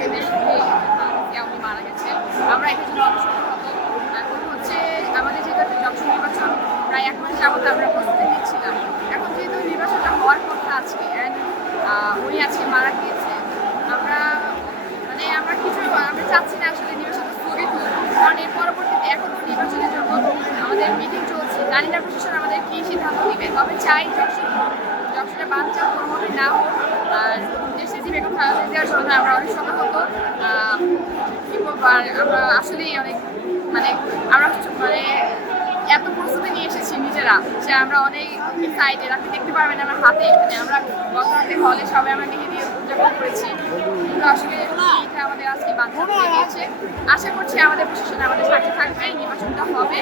আগে দেশে উনি মারা গেছেন। আমরা এটার জন্য অনেক শোকাহত। এখন হচ্ছে আমাদের যেহেতু একটা যশোর নির্বাচন প্রায় 1 মাস যাবত আমরা প্রস্তুতি নিচ্ছিলাম। এখন যেহেতু নির্বাচনটা হওয়ার কথা আজকে অ্যান্ড উনি আজকে মারা গিয়েছেন, আমরা কিছু আমরা চাচ্ছি না আসলে নির্বাচনটা স্থগিত হোক, কারণ এর পরবর্তীতে এখনো নির্বাচনের জন্য আমাদের মিটিং চলছে। জানি না প্রশাসন আমাদের কী সিদ্ধান্ত নেবে, তবে চাই যশোরে বানচাল কোনোভাবে না হোক। আর দেশে যে বেগম খালেদা জিয়ার জন্য আমরা অনেক শোকাহত। কি বলবো, আর আমরা আসলেই অনেক আমরা এত প্রস্তুতি নিয়ে এসেছি নিজেরা যে আমরা অনেক এক্সাইটেড। আপনি দেখতে পারবেন আমরা হাতে এখানে আমরা গত রাতে হলে সবাই আমরা মেহেদি উদযাপন করেছি। কিন্তু আসলে এটা আমাদের আজকে বাঞ্ছাল হয়ে গিয়েছে। আশা করছি আমাদের প্রশাসন আমাদের সাথে থাকবে, নির্বাচনটা হবে।